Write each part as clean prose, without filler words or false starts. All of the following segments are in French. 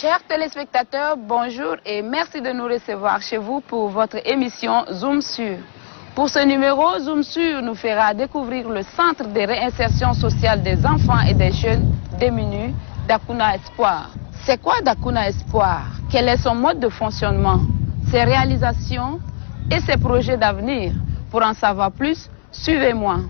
Chers téléspectateurs, bonjour et merci de nous recevoir chez vous pour votre émission Zoom Sur. Pour ce numéro, Zoom Sur nous fera découvrir le centre de réinsertion sociale des enfants et des jeunes démunis Dakuna Espoir. C'est quoi Dakuna Espoir? Quel est son mode de fonctionnement, ses réalisations et ses projets d'avenir? Pour en savoir plus, suivez-moi.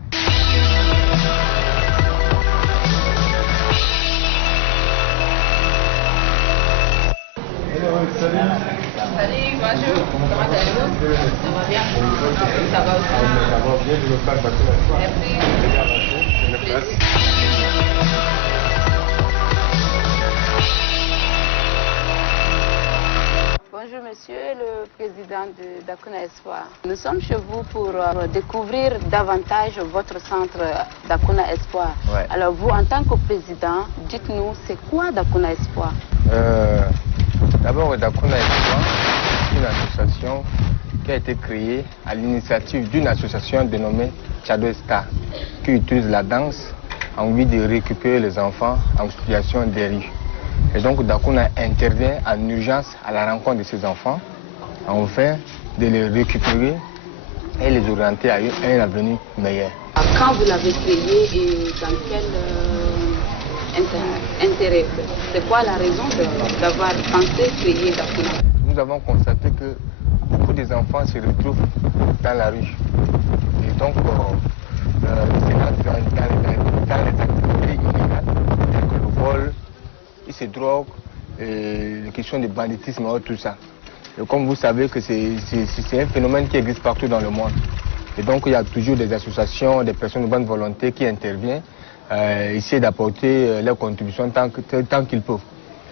Salut, bonjour. Comment allez-vous? Ça va bien? Ça va aussi? Ça va bien, je veux faire Merci. Bonjour monsieur le président de Dakuna Espoir. Nous sommes chez vous pour découvrir davantage votre centre Dakuna Espoir. Ouais. Alors vous, en tant que président, dites-nous, c'est quoi Dakuna Espoir? D'abord, Dakuna Espoir, c'est une association qui a été créée à l'initiative d'une association dénommée Tchado Star, qui utilise la danse en vue de récupérer les enfants en situation de rue. Et donc Dakuna intervient en urgence à la rencontre de ces enfants, afin de les récupérer et les orienter à un avenir meilleur. Quand vous l'avez créé et dans quel intérêt? C'est quoi la raison d'avoir pensé créer Dakuna? Nous avons constaté que beaucoup des enfants se retrouvent dans la rue. Et donc, c'est dans les activités illégales, telles que le vol, ils se droguent, les questions de banditisme et tout ça. Et comme vous savez que c'est un phénomène qui existe partout dans le monde. Et donc, il y a toujours des associations, des personnes de bonne volonté qui interviennent, essayer d'apporter leur contribution tant qu'ils peuvent.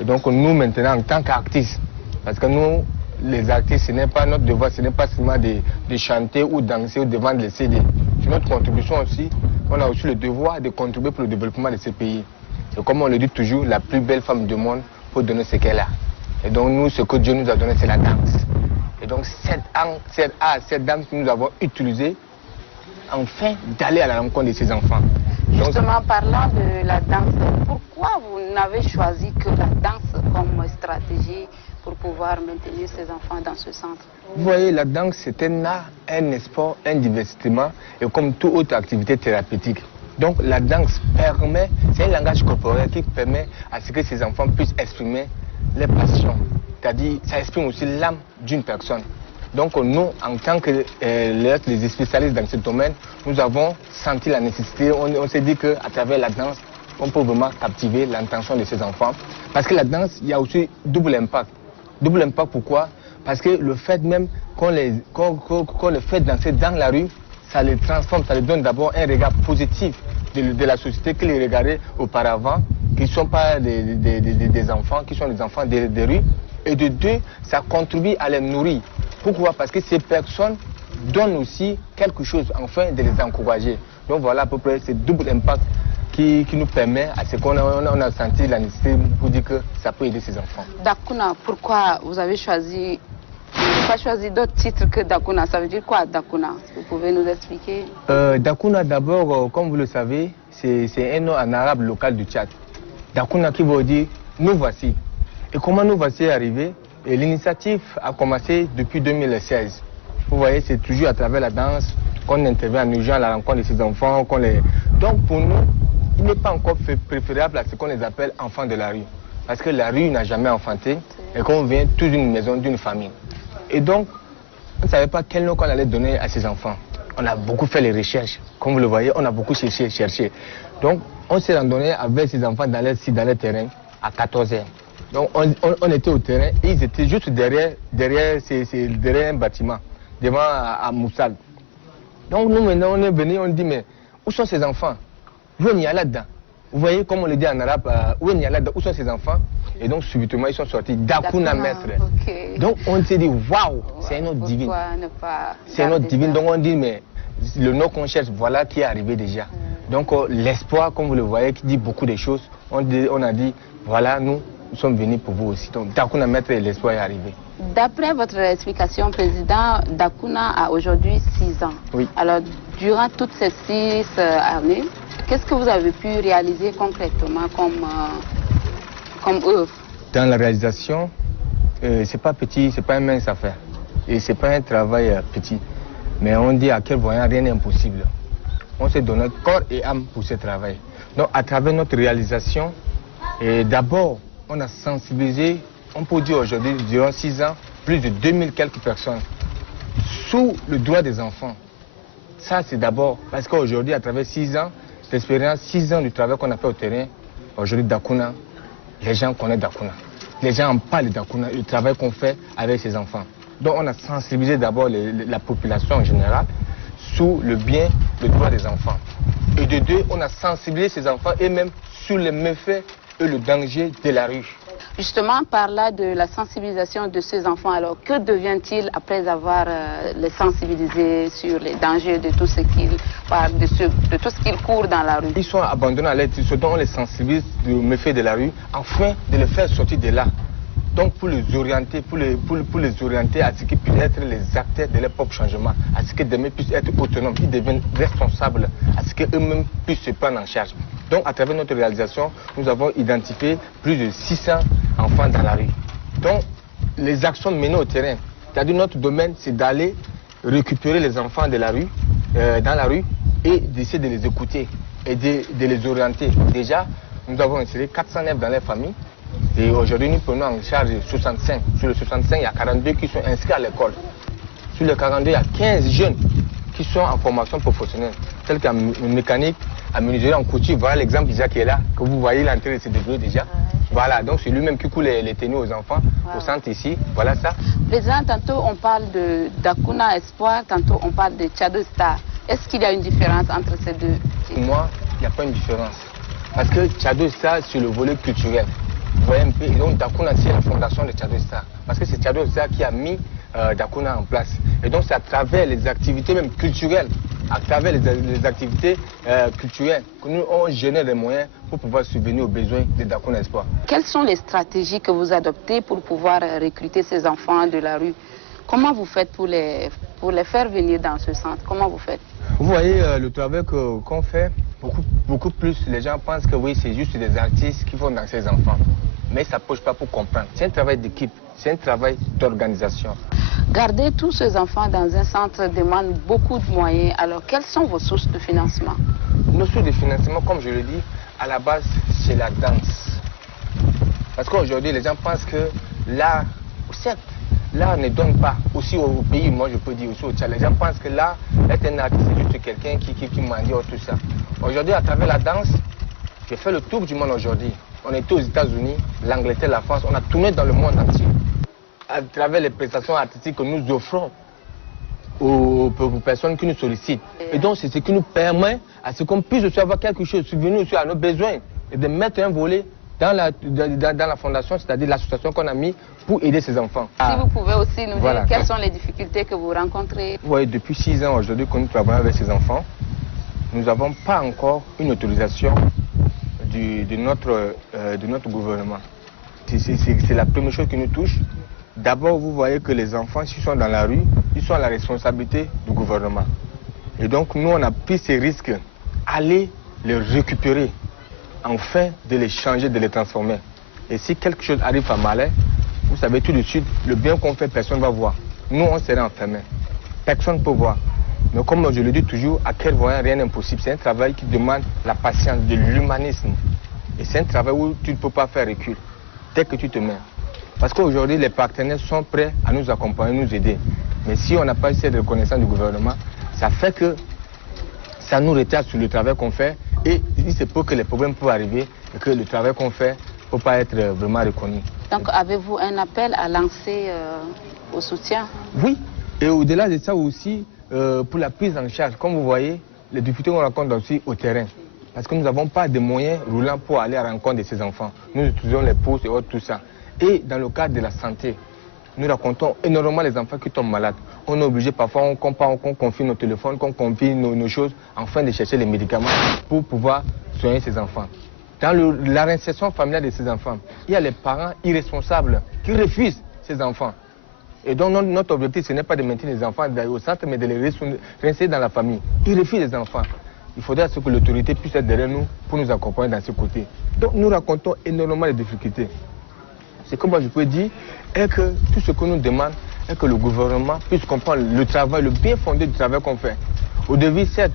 Et donc, nous, maintenant, en tant qu'artistes, parce que nous, les artistes, ce n'est pas notre devoir, ce n'est pas seulement de chanter ou danser ou de vendre les CD. C'est notre contribution aussi. On a aussi le devoir de contribuer pour le développement de ces pays. Et comme on le dit toujours, la plus belle femme du monde faut donner ce qu'elle a. Et donc nous, ce que Dieu nous a donné, c'est la danse. Et donc cette danse que nous avons utilisée, afin d'aller à la rencontre de ces enfants. Justement, parlant de la danse, pourquoi vous n'avez choisi que la danse comme stratégie pour pouvoir maintenir ces enfants dans ce centre? Vous voyez, la danse, c'est un art, un sport, un divertissement, et comme toute autre activité thérapeutique. Donc la danse permet, c'est un langage corporel qui permet à ce que ces enfants puissent exprimer les passions. C'est-à-dire, ça exprime aussi l'âme d'une personne. Donc nous, en tant que les spécialistes dans ce domaine, nous avons senti la nécessité, on s'est dit qu'à travers la danse, on peut vraiment captiver l'intention de ces enfants. Parce que la danse, il y a aussi double impact. Double impact pourquoi? Parce que le fait même qu'on les fait danser dans la rue, ça les transforme, ça les donne d'abord un regard positif de la société qui les regardait auparavant, qui ne sont pas des enfants, qui sont des enfants des rues. Et de deux, ça contribue à les nourrir. Pourquoi? Parce que ces personnes donnent aussi quelque chose, afin de les encourager. Donc voilà à peu près ce double impact qui nous permet, à ce qu'on a senti la nécessité pour dire que ça peut aider ces enfants. Dakuna, pourquoi vous avez choisi, pas choisi d'autres titres que Dakuna? Ça veut dire quoi Dakuna? Vous pouvez nous expliquer? Dakuna d'abord, comme vous le savez, c'est un nom en arabe local du Tchad. Dakuna qui veut dire nous voici. Et comment nous voici arrivés? L'initiative a commencé depuis 2016. Vous voyez, c'est toujours à travers la danse qu'on intervient en urgence à la rencontre de ces enfants. Donc pour nous, il n'est pas encore préférable à ce qu'on les appelle enfants de la rue. Parce que la rue n'a jamais enfanté et qu'on vient tous d'une maison, d'une famille. Et donc, on ne savait pas quel nom qu'on allait donner à ces enfants. On a beaucoup fait les recherches. Comme vous le voyez, on a beaucoup cherché. Donc, on s'est randonné avec ces enfants dans les terrains à 14h. Donc, on était au terrain et ils étaient juste derrière un bâtiment, devant à Moussal. Donc, nous, maintenant, on est venus, on dit, mais où sont ces enfants? Où est là-dedans? Vous voyez, comme on le dit en arabe, où est là-dedans? Où sont ces enfants? Et donc, subitement, ils sont sortis. Dakuna maître. Okay. Donc, on s'est dit, waouh, c'est un autre divin. C'est un autre divin. Donc, on dit, mais le nom qu'on cherche, voilà qui est arrivé déjà. Donc, l'espoir, comme vous le voyez, qui dit beaucoup de choses, on a dit, voilà, nous sommes venus pour vous aussi. Donc, Dakuna maître et l'espoir est arrivé. D'après votre explication, Président, Dakuna a aujourd'hui 6 ans. Oui. Alors, durant toutes ces 6 années, qu'est-ce que vous avez pu réaliser concrètement comme œuvre? Dans la réalisation, c'est pas petit, c'est pas une mince affaire. Et c'est pas un travail petit. Mais on dit à clairvoyant, rien n'est impossible. On s'est donné corps et âme pour ce travail. Donc à travers notre réalisation, d'abord, on a sensibilisé, on peut dire aujourd'hui, durant 6 ans, plus de 2000 quelques personnes sous le droit des enfants. Ça, c'est d'abord parce qu'aujourd'hui, à travers 6 ans d'expérience, 6 ans du travail qu'on a fait au terrain, aujourd'hui, Dakuna, les gens connaissent Dakuna. Les gens en parlent de Dakuna, le travail qu'on fait avec ces enfants. Donc, on a sensibilisé d'abord la population en général sous le bien, le droit des enfants. Et de deux, on a sensibilisé ces enfants et même sur les méfaits et le danger de la rue. Justement, par là de la sensibilisation de ces enfants, alors que devient-il après avoir les sensibilisés sur les dangers de tout ce qu'ils courent dans la rue? Ils sont abandonnés à l'aide, dont on les sensibilise aux méfaits de la rue afin de les faire sortir de là. Donc pour les orienter, pour les orienter à ce qu'ils puissent être les acteurs de leur propre changement, à ce que demain puissent être autonomes, qu'ils deviennent responsables, à ce qu'eux-mêmes puissent se prendre en charge. Donc à travers notre réalisation, nous avons identifié plus de 600 enfants dans la rue. Donc les actions menées au terrain, c'est-à-dire notre domaine, c'est d'aller récupérer les enfants de la rue, dans la rue, et d'essayer de les écouter et de les orienter. Déjà, nous avons inséré 409 dans les familles. Et aujourd'hui, nous prenons en charge 65. Sur les 65, il y a 42 qui sont inscrits à l'école. Sur les 42, il y a 15 jeunes qui sont en formation professionnelle, tels qu'en mécanique, en menuiserie, en couture. Voilà l'exemple déjà qui est là, que vous voyez l'entrée de se débrouiller déjà. Voilà, donc c'est lui-même qui coule les tenues aux enfants, au centre ici. Voilà ça. Président, tantôt on parle de Dakuna Espoir, tantôt on parle de Tchado Star. Est-ce qu'il y a une différence entre ces deux? Pour moi, il n'y a pas une différence. Parce que Tchado Star, c'est le volet culturel. Vous voyez un peu, et donc Dakuna, c'est la fondation de Tchado Star. Parce que c'est Tchado Star qui a mis Dakuna en place. Et donc c'est à travers les activités même culturelles, à travers les activités culturelles que nous on génère les moyens pour pouvoir subvenir aux besoins de Dakuna Espoir. Quelles sont les stratégies que vous adoptez pour pouvoir recruter ces enfants de la rue? Comment vous faites pour les faire venir dans ce centre? Comment vous faites? Vous voyez le travail qu'on fait, beaucoup plus, les gens pensent que oui, c'est juste des artistes qui vont dans ces enfants. Mais ça ne pose pas pour comprendre. C'est un travail d'équipe, c'est un travail d'organisation. Garder tous ces enfants dans un centre demande beaucoup de moyens. Alors, quelles sont vos sources de financement? Nos sources de financement, comme je le dis, à la base, c'est la danse. Parce qu'aujourd'hui, les gens pensent que l'art, certes, l'art ne donne pas, aussi au pays, moi je peux dire aussi au Tchad, les gens pensent que l'art est un artiste, c'est juste quelqu'un qui mendie tout ça. Aujourd'hui, à travers la danse, j'ai fait le tour du monde aujourd'hui. On était aux États-Unis, l'Angleterre, la France, on a tourné dans le monde entier. À travers les prestations artistiques que nous offrons aux personnes qui nous sollicitent. Et donc, c'est ce qui nous permet à ce qu'on puisse aussi avoir quelque chose, subvenir aussi à nos besoins et de mettre un volet dans la fondation, c'est-à-dire l'association qu'on a mis pour aider ces enfants. Si vous pouvez aussi nous dire quelles sont les difficultés que vous rencontrez. Vous voyez, depuis 6 ans aujourd'hui que nous travaillons avec ces enfants, nous n'avons pas encore une autorisation de notre gouvernement. C'est la première chose qui nous touche. D'abord, vous voyez que les enfants, s'ils sont dans la rue, ils sont à la responsabilité du gouvernement. Et donc, nous, on a pris ces risques, aller les récupérer, enfin de les changer, de les transformer. Et si quelque chose arrive à Malais, vous savez tout de suite, le bien qu'on fait, personne ne va voir. Nous, on serait enfermés. Personne ne peut voir. Mais comme je le dis toujours, à quel voyant, rien n'est impossible. C'est un travail qui demande la patience, de l'humanisme. Et c'est un travail où tu ne peux pas faire recul, dès que tu te mets. Parce qu'aujourd'hui, les partenaires sont prêts à nous accompagner, nous aider. Mais si on n'a pas eu cette reconnaissance du gouvernement, ça fait que ça nous retarde sur le travail qu'on fait. Et il se peut que les problèmes peuvent arriver et que le travail qu'on fait ne peut pas être vraiment reconnu. Donc avez-vous un appel à lancer au soutien? Oui, et au-delà de ça aussi, pour la prise en charge, comme vous voyez, les difficultés qu'on rencontre aussi au terrain. Parce que nous n'avons pas de moyens roulants pour aller à la rencontre de ces enfants. Nous utilisons les pousses et autres, tout ça. Et dans le cadre de la santé, nous racontons énormément les enfants qui tombent malades. On est obligé parfois, qu'on confie nos téléphones, qu'on confie nos choses, afin de chercher les médicaments pour pouvoir soigner ces enfants. Dans la réinsertion familiale de ces enfants, il y a les parents irresponsables qui refusent ces enfants. Et donc notre objectif, ce n'est pas de maintenir les enfants au centre, mais de les réinsérer dans la famille. Ils refusent les enfants. Il faudrait que l'autorité puisse être derrière nous pour nous accompagner dans ce côté. Donc nous racontons énormément les difficultés. ce que moi je peux dire est que tout ce que nous demandons est que le gouvernement puisse comprendre le travail, le bien fondé du travail qu'on fait. Au début, certes,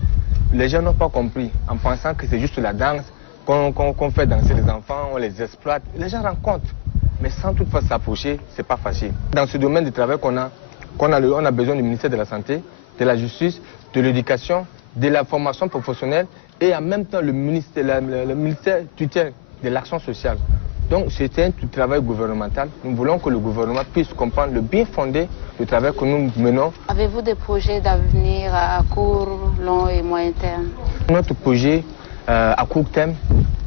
les gens n'ont pas compris en pensant que c'est juste la danse qu'on fait danser les enfants, on les exploite. Les gens rendent compte, mais sans toutefois s'approcher, c'est pas facile. Dans ce domaine du travail on a besoin du ministère de la Santé, de la Justice, de l'Éducation, de la formation professionnelle et en même temps le ministère tutelle de l'Action sociale. Donc c'est un travail gouvernemental. Nous voulons que le gouvernement puisse comprendre le bien fondé du travail que nous menons. Avez-vous des projets d'avenir à court, long et moyen terme? Notre projet à court terme,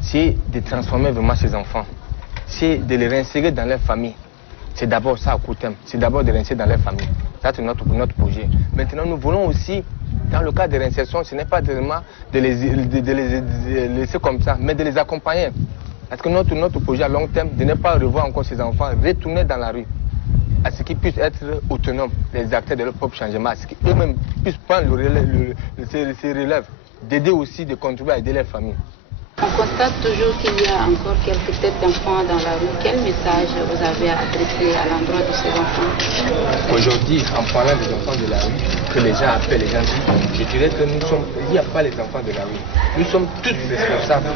c'est de transformer vraiment ces enfants. C'est de les réinsérer dans leur famille. C'est d'abord ça à court terme. C'est d'abord de les réinsérer dans leur famille. Ça c'est notre projet. Maintenant nous voulons aussi, dans le cas de réinsertion, ce n'est pas vraiment de les laisser comme ça, mais de les accompagner. Parce que notre projet à long terme, de ne pas revoir encore ces enfants retourner dans la rue, à ce qu'ils puissent être autonomes, les acteurs de leur propre changement, à ce qu'eux-mêmes puissent prendre ces relèves, d'aider aussi, de contribuer à aider les familles. On constate toujours qu'il y a encore quelques têtes d'enfants dans la rue. Quel message vous avez à adresser à l'endroit de ces enfants? Aujourd'hui, en parlant des enfants de la rue, que les gens appellent les gens, je dirais que il n'y a pas les enfants de la rue. Nous sommes tous responsables.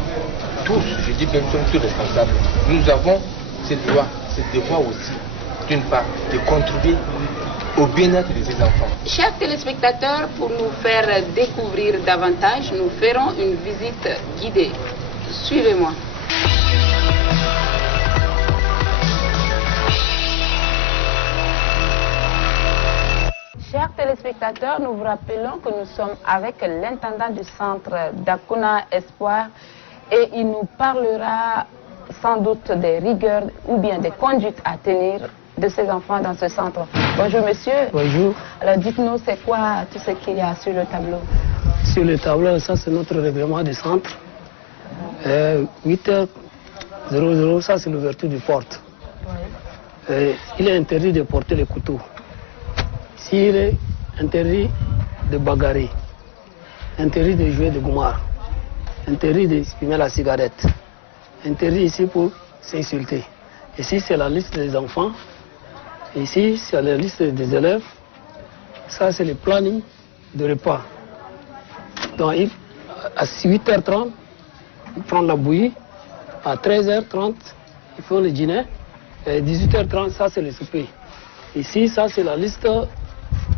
Tous, je dis bien, nous sommes tous responsables. Nous avons ce droit, ce devoir aussi, d'une part, de contribuer au bien-être de ces enfants. Chers téléspectateurs, pour nous faire découvrir davantage, nous ferons une visite guidée. Suivez-moi. Chers téléspectateurs, nous vous rappelons que nous sommes avec l'intendant du centre d'Akuna Espoir et il nous parlera sans doute des rigueurs ou bien des conduites à tenir de ces enfants dans ce centre. Bonjour monsieur. Bonjour. Alors dites-nous, c'est quoi tout ce qu'il y a sur le tableau? Sur le tableau, ça c'est notre règlement du centre. 8h00, ça c'est l'ouverture du porte. Oui. Il est interdit de porter les couteaux. S'il est interdit de bagarrer, interdit de jouer de goumar, interdit de fumer la cigarette, interdit ici pour s'insulter. Ici c'est la liste des enfants. Ici, c'est la liste des élèves. Ça, c'est le planning de repas. Donc, à 8h30, ils prennent la bouillie. À 13h30, ils font le dîner. Et 18h30, ça, c'est le souper. Ici, ça, c'est la liste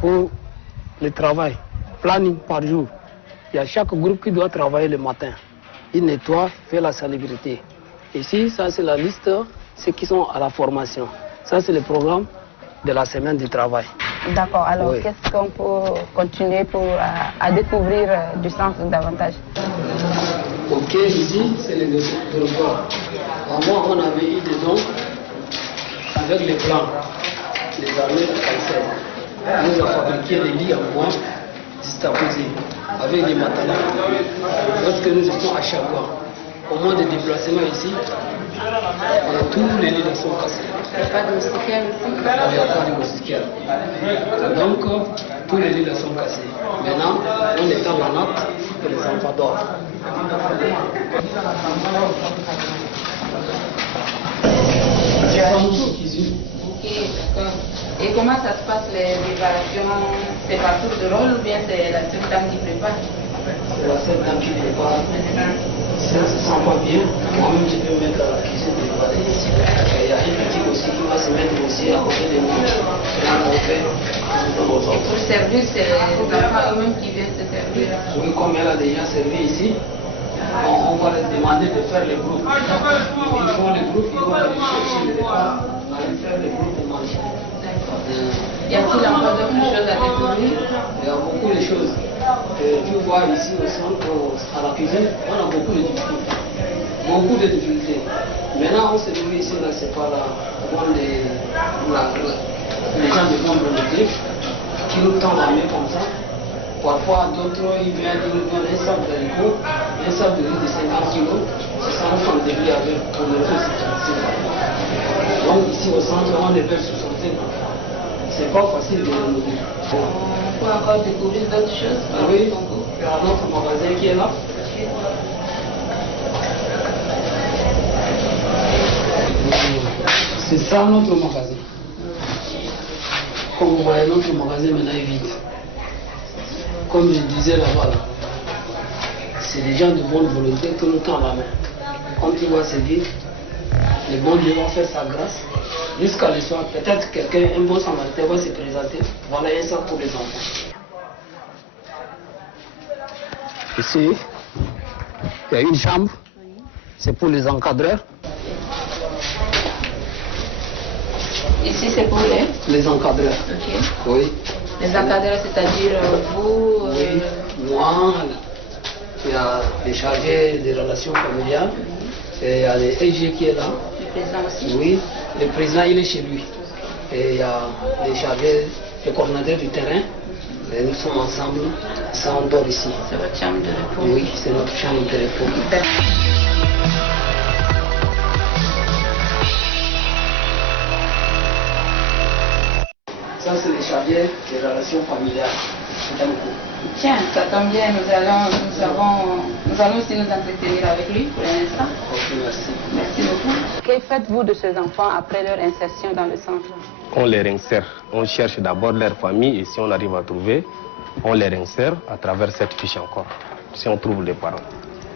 pour le travail. Planning par jour. Il y a chaque groupe qui doit travailler le matin. Il nettoie, fait la salubrité. Ici, ça, c'est la liste, ceux qui sont à la formation. Ça, c'est le programme de la semaine du travail. D'accord, alors oui. Qu'est-ce qu'on peut continuer à découvrir du centre davantage? Ok, ici, c'est les dortoirs. Avant, on avait eu des dons avec les plans, les armées françaises. Nous avons fabriqué des lits en bois juxtaposés avec des matelas. Lorsque nous étions à Chagua, au moment de déplacement ici, tous les lits sont cassés. Il n'y a pas de moustiquaire ici? Il n'y a pas de moustiquaire. Donc, tous les lits sont cassés. Maintenant, on est en attente que les enfants dorment. C'est pas nous qui cuisinent. Ok, d'accord. Et comment ça se passe les préparations? C'est par tour de rôle ou bien c'est la seule dame qui prépare? C'est la seule dame qui prépare. Si on se sent pas bien, moi-même je peux me mettre à la cuisine préparer. Il y a une petite aussi qui va se mettre aussi à côté de nous. On fait. Et pour servir, c'est les enfants eux-mêmes qui viennent se servir? Oui, comme elle a déjà servi ici, on va leur demander de faire les groupes. Ils font les groupes, ils vont aller chercher les repas, aller faire les groupes et manger. Y a-t-il encore d'autres choses à découvrir? Il y a beaucoup de choses. Tu vois ici au centre, à la cuisine, on a beaucoup de difficultés. Beaucoup de difficultés. Maintenant, on se trouve ici, là, c'est pas là, les gens de bonne volonté qui nous tendent la main comme ça. Parfois, d'autres, ils viennent nous donner un sac d'haricots, un sac de riz de 50 kg. C'est ça, on fait des avec pour le reste. Donc, ici au centre, on est vers 60. C'est pas facile de nous nourrir. On peut encore découvrir d'autres choses? Oui, il y a notre magasin qui est là. C'est ça notre magasin. Comme vous voyez, notre magasin maintenant est vide. Comme je disais là-bas, c'est des gens de bonne volonté que nous tendons la main. Quand ils voient c'est vide, le bon Dieu va faire sa grâce. Jusqu'à le soir, peut-être quelqu'un, un bon samaritain va se présenter. Voilà un sac pour les enfants. Ici, il y a une chambre. C'est pour les encadreurs. Ici, c'est pour les encadreurs. Ok. Oui. Les encadreurs, c'est-à-dire vous Oui. Moi, il y a les chargés des relations familiales. Et il y a les EG qui est là. le président aussi? Oui. Le président, il est chez lui. Et il y a les chargés, les coordinateurs du terrain. Et nous sommes ensemble. Ça, on dort ici. C'est votre chambre de repos? Oui, c'est notre chambre de repos. Ça, c'est les chargés des relations familiales. Tiens, ça tombe bien, nous allons aussi nous entretenir avec lui pour un instant. Ok, merci. Merci beaucoup. Que faites-vous de ces enfants après leur insertion dans le centre? On les réinsère. On cherche d'abord leur famille et si on arrive à trouver, on les réinsère à travers cette fiche encore, si on trouve les parents.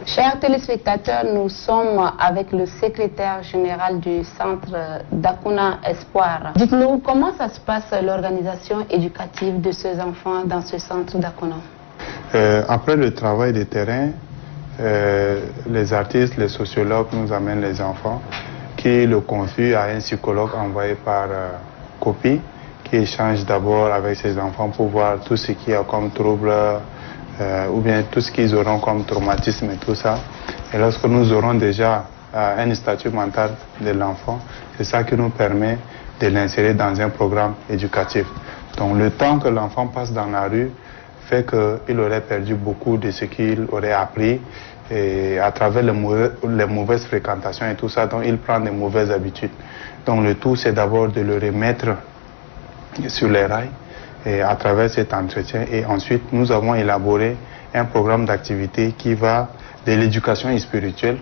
Chers téléspectateurs, nous sommes avec le secrétaire général du centre Dakuna Espoir. Dites-nous comment ça se passe l'organisation éducative de ces enfants dans ce centre Dakuna? Après le travail de terrain, les artistes, les sociologues nous amènent les enfants qui le confient à un psychologue envoyé par copie qui échange d'abord avec ces enfants pour voir tout ce qu'il y a comme trouble ou bien tout ce qu'ils auront comme traumatisme et tout ça. Et lorsque nous aurons déjà un statut mental de l'enfant, c'est ça qui nous permet de l'insérer dans un programme éducatif. Donc le temps que l'enfant passe dans la rue fait qu'il aurait perdu beaucoup de ce qu'il aurait appris et à travers les mauvaises fréquentations et tout ça, donc il prend des mauvaises habitudes. Donc le tout, c'est d'abord de le remettre sur les rails et à travers cet entretien. Et ensuite, nous avons élaboré un programme d'activité qui va de l'éducation spirituelle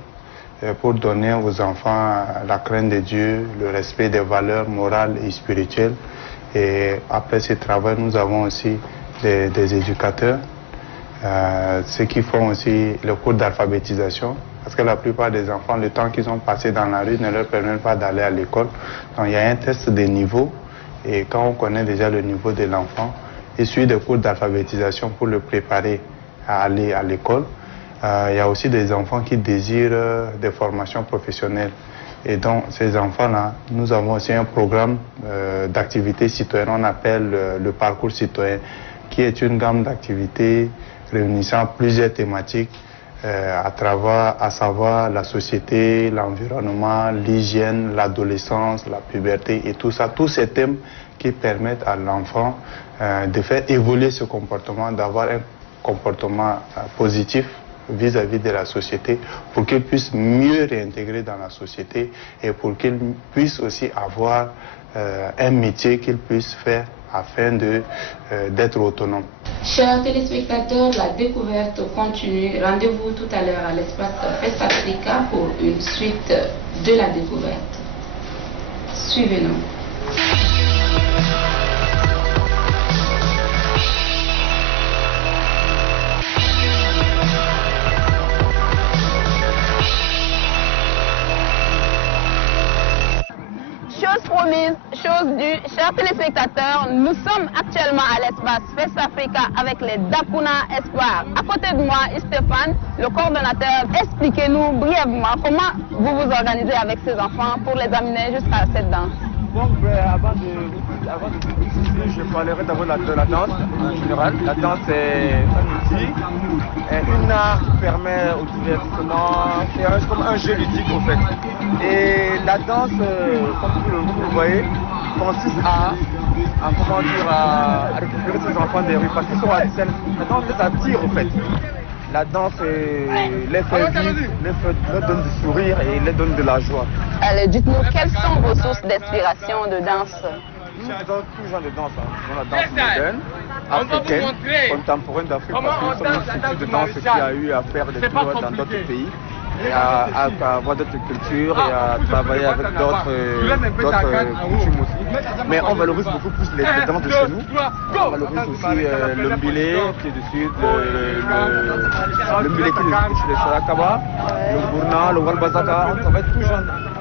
pour donner aux enfants la crainte de Dieu, le respect des valeurs morales et spirituelles. Et après ce travail, nous avons aussi des éducateurs, ceux qui font aussi le cours d'alphabétisation, parce que la plupart des enfants, le temps qu'ils ont passé dans la rue ne leur permet pas d'aller à l'école. Donc il y a un test de niveau. Et quand on connaît déjà le niveau de l'enfant, il suit des cours d'alphabétisation pour le préparer à aller à l'école. Il y a aussi des enfants qui désirent des formations professionnelles. Et donc, ces enfants-là, nous avons aussi un programme d'activités citoyennes, on appelle le parcours citoyen, qui est une gamme d'activités réunissant plusieurs thématiques à savoir la société, l'environnement, l'hygiène, l'adolescence, la puberté et tout ça, tous ces thèmes qui permettent à l'enfant de faire évoluer ce comportement, d'avoir un comportement positif vis-à-vis de la société pour qu'il puisse mieux réintégrer dans la société et pour qu'il puisse aussi avoir un métier qu'il puisse faire afin d'être autonome. Chers téléspectateurs, la découverte continue. Rendez-vous tout à l'heure à l'espace Fest Africa pour une suite de la découverte. Suivez-nous. Chose promise, chose due, chers téléspectateurs, nous sommes actuellement à l'espace Fest Africa avec les Dakuna Espoir. À côté de moi, Stéphane, le coordonnateur. Expliquez-nous brièvement comment vous vous organisez avec ces enfants pour les amener jusqu'à cette danse. Bon, avant de préciser, je parlerai d'abord de la danse en général. La danse est un outil, une art qui permet au divertissement, c'est comme un jeu ludique en fait. Et la danse, comme vous le voyez, consiste à récupérer ces enfants des rues parce qu'ils sont à scène. La danse les attire en fait. La danse les fait vivre, les donne du sourire et les donne de la joie. Allez, dites-nous, quelles sont vos sources d'inspiration de danse? J'adore tout genre de danse. La danse moderne, africaine, contemporaine d'Afrique, parce que nous sommes une structure de danse qui a eu à faire des tours dans d'autres pays. et à avoir d'autres cultures et à travailler avec d'autres coutumes aussi. Mais on valorise beaucoup plus les danses de chez nous. On valorise aussi le mbilé qui est du sud, le mbilé qui est du Sarakaba, le gourna, le walbazaka. On travaille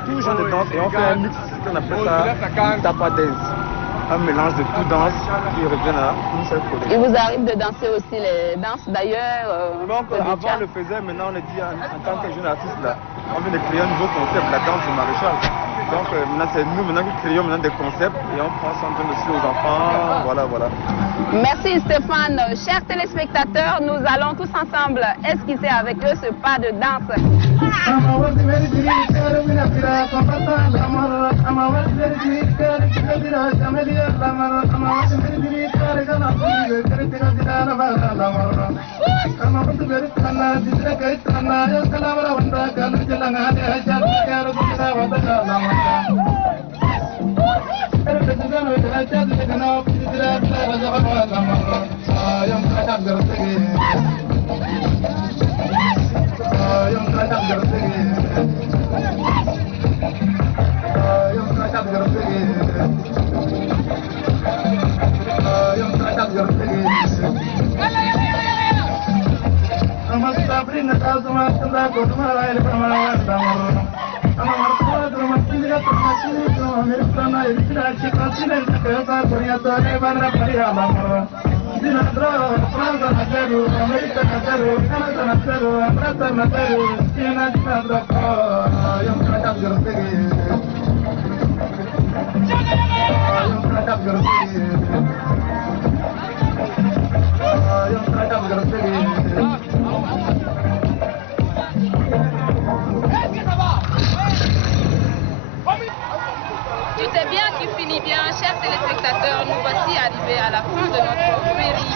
tout genre de danse et on fait un mix, on appelle ça tapa dance. Un mélange de tout danse qui revient à une seule chorégraphie. Il vous arrive de danser aussi les danses d'ailleurs Donc avant on le faisait, maintenant on est dit en tant que jeune artiste là, on vient de créer un nouveau concept, la danse du maréchal. Donc maintenant c'est nous qui créons maintenant des concepts et on prend ça en train aussi aux enfants, voilà. Merci Stéphane. Chers téléspectateurs, nous allons tous ensemble esquisser avec eux ce pas de danse. Tout est bien qui finit bien, chers téléspectateurs, nous voici arrivés à la fin de notre périple.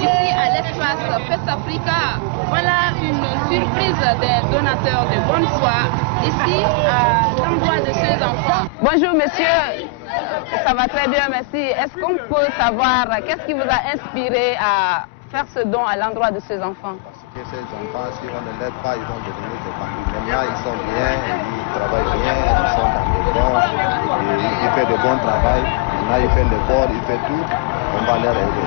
Ici à l'espace Fest Africa, voilà une surprise des donateurs de bonne foi, ici à l'endroit de ces enfants. Bonjour monsieur, ça va très bien, merci. Est-ce qu'on peut savoir qu'est-ce qui vous a inspiré à faire ce don à l'endroit de ces enfants? Parce que ces enfants, si on ne l'aide pas, ils vont devenir des bandits. Maintenant, ils sont bien, ils travaillent bien, ils sont dans les bons, ils font de bon travail. Maintenant, ils font le sport, ils font tout. On va les aider.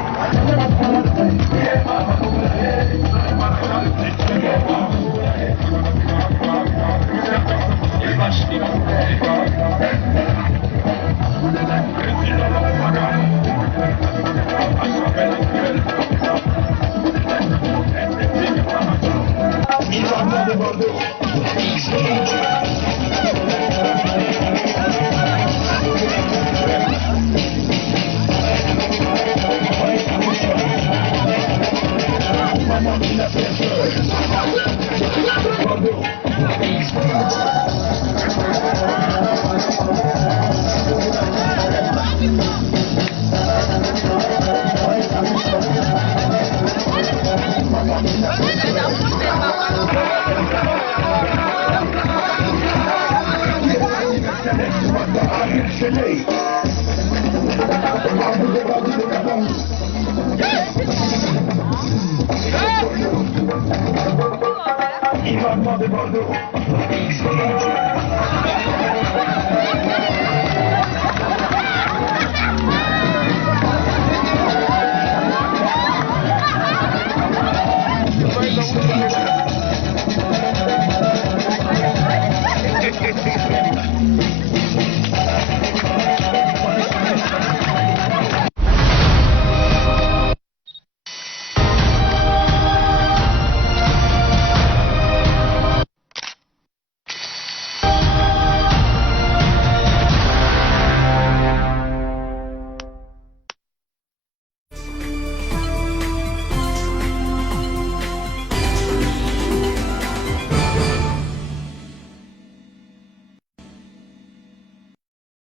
Ivan de Bordeaux.